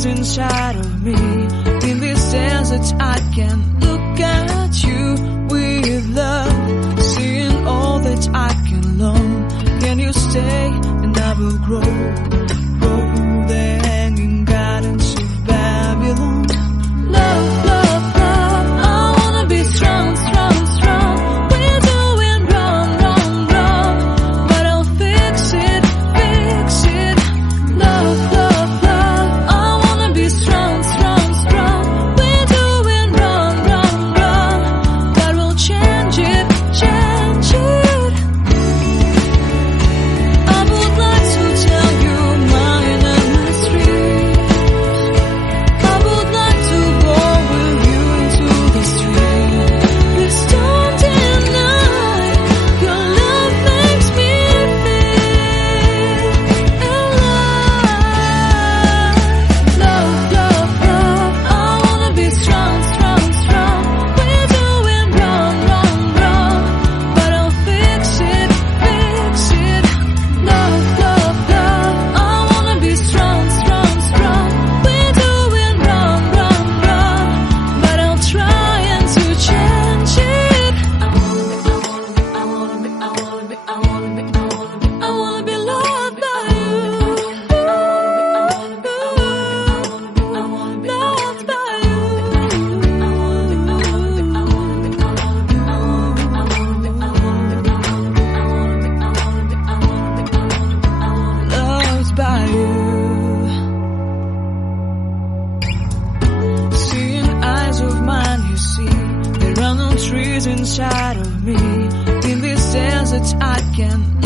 trees inside of me. In this desert I can look at you with love, seeing all that I can learn. Can you stay and I will grow the hanging gardens of Babylon. Love, love, love, I wanna be strong, strong, strong. We're doing wrong, wrong, wrong, but I'll fix it, fix it. Love, love, love, I wanna be strong, strong, strong. We're doing wrong, wrong, wrong, but we'll change it, change it. I would like to tell you mine and my street. I would like to go with you into the street. Please don't deny, your love makes me feel alive. Love, love, love, I wanna be strong, strong, strong. We're doing wrong, wrong, wrong, but I'll fix it, fix it. Love, love, love, I wanna be strong, strong, strong. We're doing wrong, wrong, wrong, but I'll try and to change it. I wanna be loved by you. Loved by you. Loved by you. Seeing eyes of mine, you see, there are no trees inside of me. In this desert I can